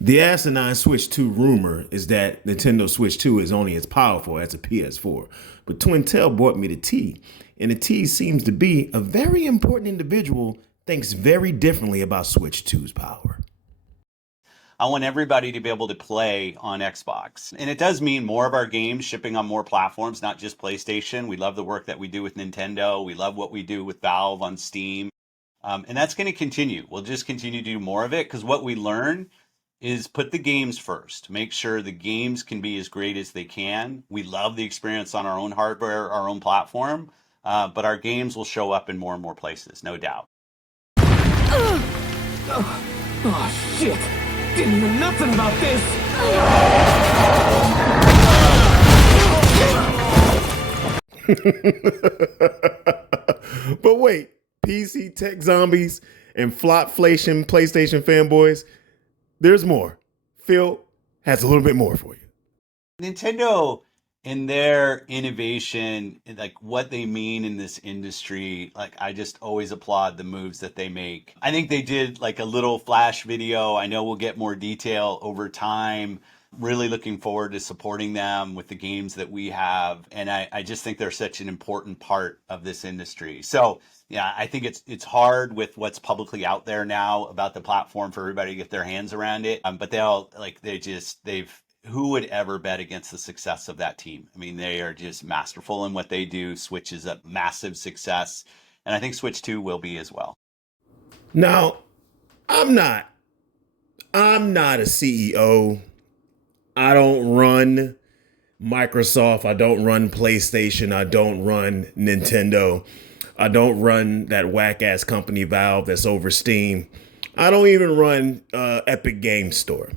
The asinine Switch 2 rumor is that Nintendo Switch 2 is only as powerful as a PS4. But Twintel brought me the tea, and the tea seems to be a very important individual thinks very differently about Switch 2's power. I want everybody to be able to play on Xbox. And it does mean more of our games shipping on more platforms, not just PlayStation. We love the work that we do with Nintendo. We love what we do with Valve on Steam. And that's going to continue. We'll just continue to do more of it because what we learn is put the games first. Make sure the games can be as great as they can. We love the experience on our own hardware, our own platform, but our games will show up in more and more places, no doubt. Oh, shit! Didn't know nothing about this! But wait, PC tech zombies and flopflation PlayStation fanboys, there's more. Phil has a little bit more for you. Nintendo and their innovation, like what they mean in this industry, like I just always applaud the moves that they make. I think they did like a little flash video. I know we'll get more detail over time. Really looking forward to supporting them with the games that we have. And I just think they're such an important part of this industry. So yeah, I think it's hard with what's publicly out there now about the platform for everybody to get their hands around it. But they've who would ever bet against the success of that team? I mean, they are just masterful in what they do. Switch is a massive success. And I think Switch 2 will be as well. Now, I'm not a CEO. I don't run Microsoft. I don't run PlayStation. I don't run Nintendo. I don't run that whack ass company Valve that's over Steam. I don't even run Epic Games Store.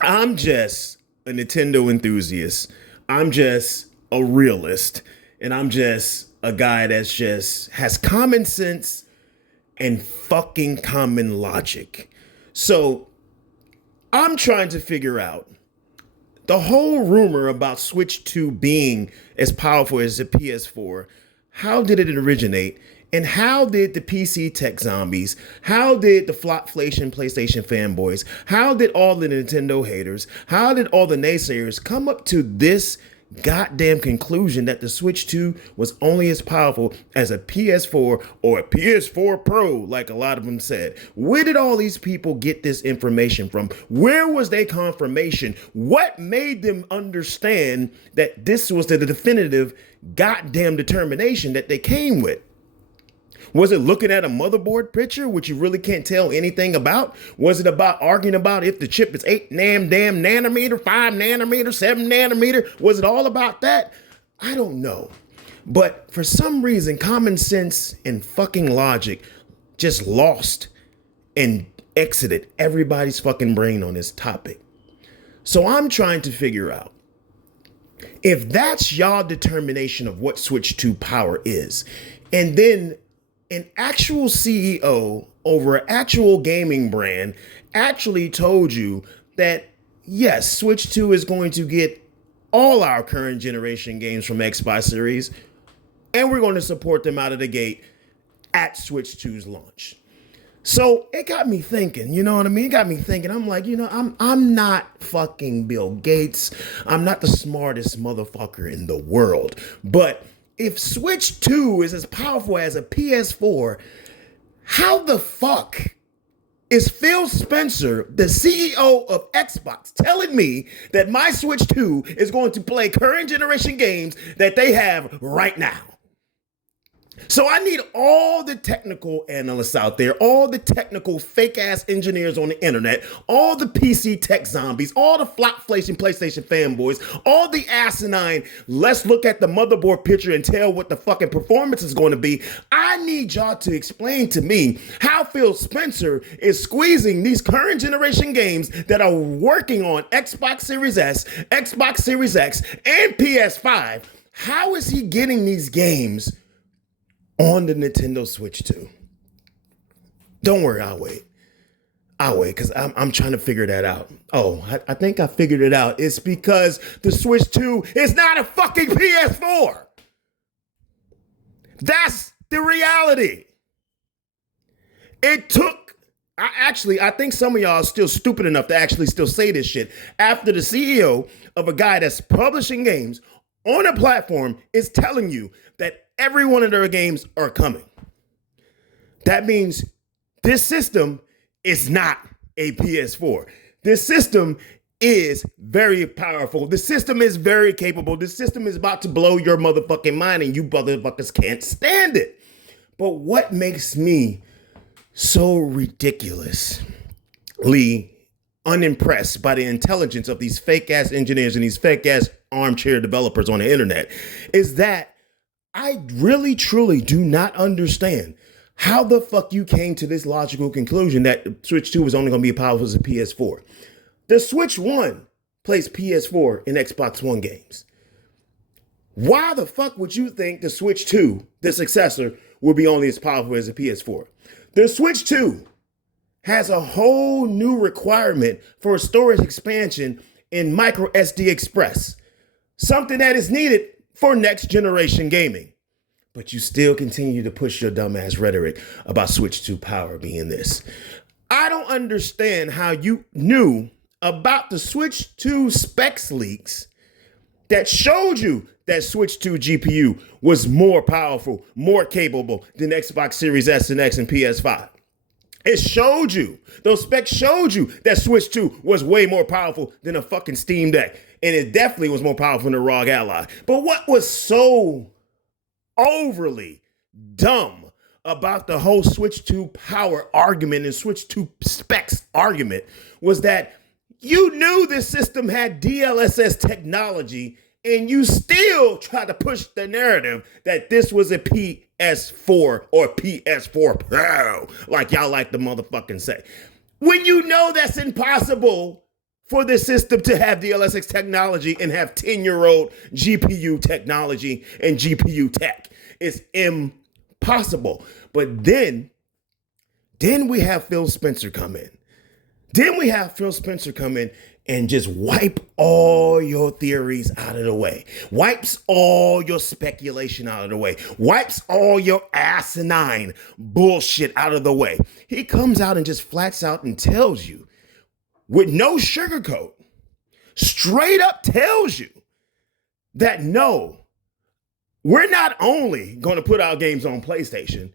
I'm just a Nintendo enthusiast. I'm just a realist. And I'm just a guy that's just has common sense and fucking common logic. So I'm trying to figure out the whole rumor about Switch 2 being as powerful as the PS4. How did it originate? And how did the PC tech zombies, how did the flopflation PlayStation fanboys, how did all the Nintendo haters, how did all the naysayers come up to this goddamn conclusion that the Switch 2 was only as powerful as a PS4 or a PS4 Pro, like a lot of them said? Where did all these people get this information from? Where was their confirmation? What made them understand that this was the definitive goddamn determination that they came with? Was it looking at a motherboard picture, which you really can't tell anything about? Was it about arguing about if the chip is 8 nanometer, 5 nanometer, 7 nanometer? Was it all about that? I don't know. But for some reason, common sense and fucking logic just lost and exited everybody's fucking brain on this topic. So I'm trying to figure out if that's y'all determination of what Switch 2 power is, and then an actual CEO over an actual gaming brand actually told you that, yes, Switch 2 is going to get all our current generation games from Xbox Series, and we're going to support them out of the gate at Switch 2's launch. So it got me thinking, you know what I mean? It got me thinking. I'm like, I'm not fucking Bill Gates. I'm not the smartest motherfucker in the world. But if Switch 2 is as powerful as a PS4, how the fuck is Phil Spenser, the CEO of Xbox, telling me that my Switch 2 is going to play current generation games that they have right now? So I need all the technical analysts out there, all the technical fake ass engineers on the internet, all the PC tech zombies, all the flopflation PlayStation fanboys, all the asinine, let's look at the motherboard picture and tell what the fucking performance is going to be. I need y'all to explain to me how Phil Spenser is squeezing these current generation games that are working on Xbox Series S, Xbox Series X, and PS5. How is he getting these games on the Nintendo Switch 2? Don't worry, I'll wait. Because I'm trying to figure that out. Oh, I think I figured it out. It's because the Switch 2 is not a fucking PS4. That's the reality. It took I think some of y'all are still stupid enough to actually still say this shit after the CEO of a guy that's publishing games on a platform is telling you that every one of their games are coming. That means this system is not a PS4. This system is very powerful. The system is very capable. The system is about to blow your motherfucking mind and you motherfuckers can't stand it. But what makes me so ridiculously unimpressed by the intelligence of these fake ass engineers and these fake ass armchair developers on the internet is that I really truly do not understand how the fuck you came to this logical conclusion that Switch 2 is only going to be as powerful as a PS4. The Switch 1 plays PS4 and Xbox One games. Why the fuck would you think the Switch 2, the successor, will be only as powerful as a PS4? The Switch 2 has a whole new requirement for storage expansion in micro SD Express, something that is needed for next generation gaming. But you still continue to push your dumbass rhetoric about Switch 2 power being this. I don't understand how you knew about the Switch 2 specs leaks that showed you that Switch 2 GPU was more powerful, more capable than Xbox Series S and X and PS5. It showed you, those specs showed you that Switch 2 was way more powerful than a fucking Steam Deck. And it definitely was more powerful than a ROG Ally. But what was so overly dumb about the whole Switch 2 power argument and Switch 2 specs argument was that you knew this system had DLSS technology and you still tried to push the narrative that this was a PS4 or PS4 Pro, like y'all like to motherfucking say. When you know that's impossible for the system to have DLSS technology and have 10-year-old GPU technology and GPU tech. It's impossible. But then we have Phil Spenser come in. Then we have Phil Spenser come in and just wipe all your theories out of the way. Wipes all your speculation out of the way. Wipes all your asinine bullshit out of the way. He comes out and just flats out and tells you, with no sugarcoat, straight up tells you that no, we're not only going to put our games on PlayStation,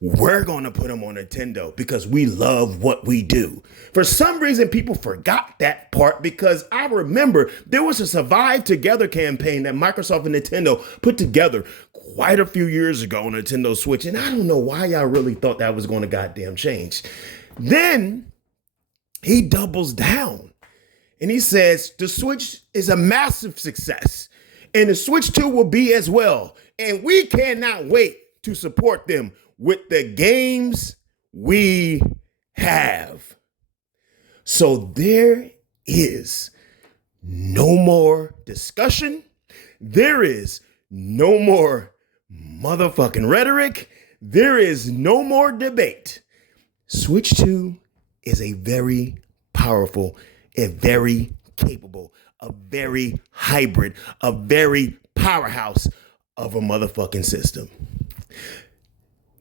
we're going to put them on Nintendo because we love what we do. For some reason, people forgot that part because I remember there was a Survive Together campaign that Microsoft and Nintendo put together quite a few years ago on Nintendo Switch, and I don't know why y'all really thought that was going to goddamn change. Then he doubles down and he says the Switch is a massive success and the Switch 2 will be as well. And we cannot wait to support them with the games we have. So there is no more discussion. There is no more motherfucking rhetoric. There is no more debate. Switch 2 is a very powerful, a very capable, a very hybrid, a very powerhouse of a motherfucking system.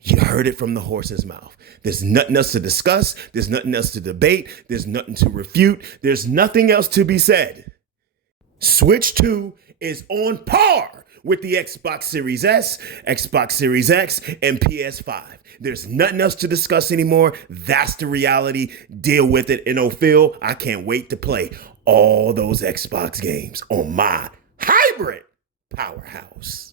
You heard it from the horse's mouth. There's nothing else to discuss. There's nothing else to debate. There's nothing to refute. There's nothing else to be said. Switch 2 is on par with the Xbox Series S, Xbox Series X, and PS5. There's nothing else to discuss anymore. That's the reality. Deal with it. And oh, Phil, I can't wait to play all those Xbox games on my hybrid powerhouse.